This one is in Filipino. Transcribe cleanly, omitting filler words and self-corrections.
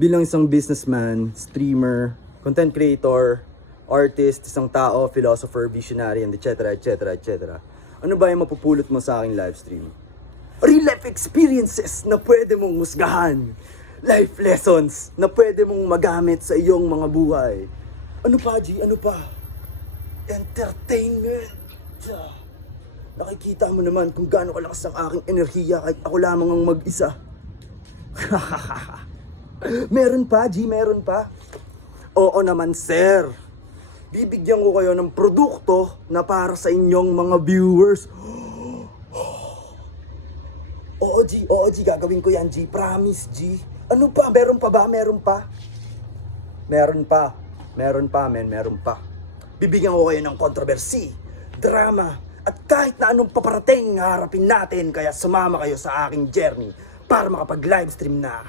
Bilang isang businessman, streamer, content creator, artist, isang tao, philosopher, visionary, and etc. etc. etc. Ano ba yung mapupulot mo sa aking live stream? Real life experiences na pwede mong musgahan. Life lessons na pwede mong magamit sa iyong mga buhay. Ano pa, G? Ano pa? Entertainment. Nakikita mo naman kung gaano kalakas ang aking enerhiya kahit ako lamang ang mag-isa. Meron pa, G? Meron pa? Oo naman, sir. Bibigyan ko kayo ng produkto na para sa inyong mga viewers. Oo, G. Oo, G. Gagawin ko yan, G. Promise, G. Ano pa? Meron pa ba? Meron pa? Meron pa. Meron pa, men. Meron pa. Bibigyan ko kayo ng controversy, drama, at kahit na anong paparating harapin natin. Kaya sumama kayo sa aking journey para makapag-livestream na.